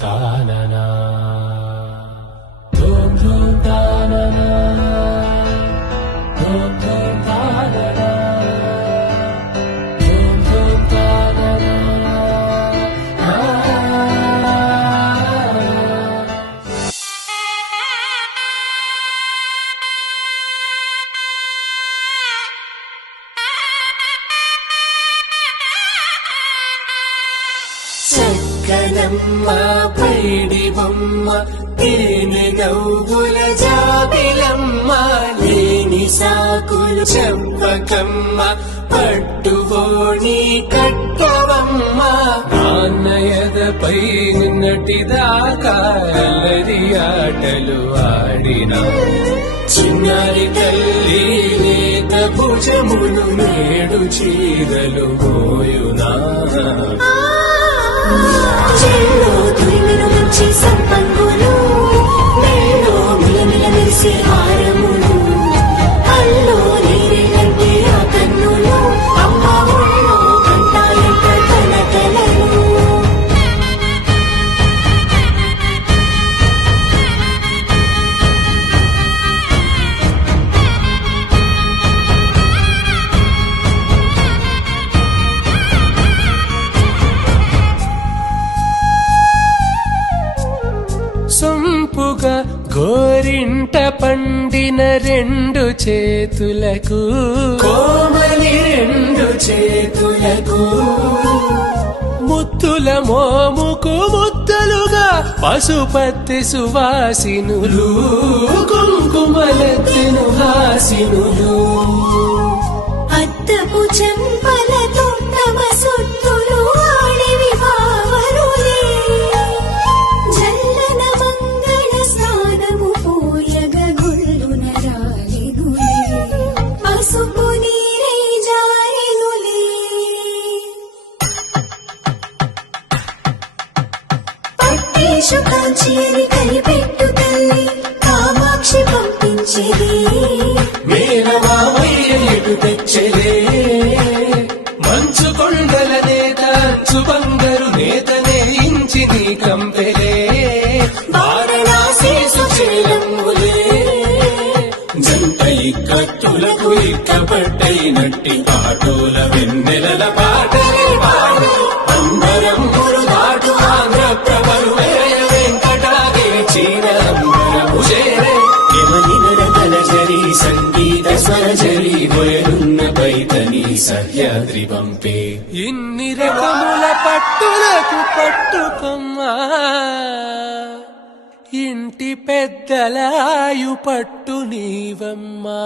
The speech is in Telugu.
తాననా ధూమ్ ధూమ్ తాననా ధూమ్ ధూమ్ తాననా ధూమ్ ధూమ్ తాననా చక్కనమ్మ పైడి బొమ్మ తేనె నవ్వుల జాబిలమ్మ లేని సాకులు చెప్పకమ్మ పట్టుబోని కట్టవమ్మ నాన్నయదపై నిన్నటిదాకా అల్లరి ఆటలు ఆడినా చిన్నారి తల్లి నేత భుజములు నేడు చీరలు పోయునా చెల్లో తురిమిను మంచి సంపంగులు మెల్లో మిలమిల మెరిసే హారములు అల్లో నీరేనంటే ఆ కన్నులు అమ్మ ఒళ్ళో కంటాయంట కలకలలు సొంపుగా గోరింట పండిన రెండు చేతులకు కోమలి రెండు చేతులకు ముత్తుల మోముకు ముద్దలుగా పశుపతి సువాసినులు కుంకుమలెత్తిను హాసినులు అద్దపు చెంపలతో తమ సొత్తులు ఆడివి బావరులే జల్లన మంగళ స్నానము పోయగ గుళ్ళున రాలినులే పసుపు నీరై జారినులే పట్టేషు కాంచేరి కలిపెట్టు తల్లి కామాక్షి పంపించేది మేనమామయ్య ఎటు తెచ్చలే మంచు కొండల నేత అంచు బంగారు నేతనే ఇంచి నీ కంపెలే వారణాసీసు చేలమ్ములే జంట ఇక్కత్తులకు ఇక్కపట్టైనట్టి పాటోల వెన్నెలల పాటలే పాడు అందరమ్ములు దాటు ఆంధ్ర ప్రభలు వేయ వెంకటాగే చీరంబరము చేరే జరి సంగీత స్వరజరి వయలున్న పైతని సహ్యాద్రి పంపే ఇన్ని రకముల పట్టులకు పట్టుకమ్మా ఇంటి పెద్దలాయు పట్టు నీవమ్మా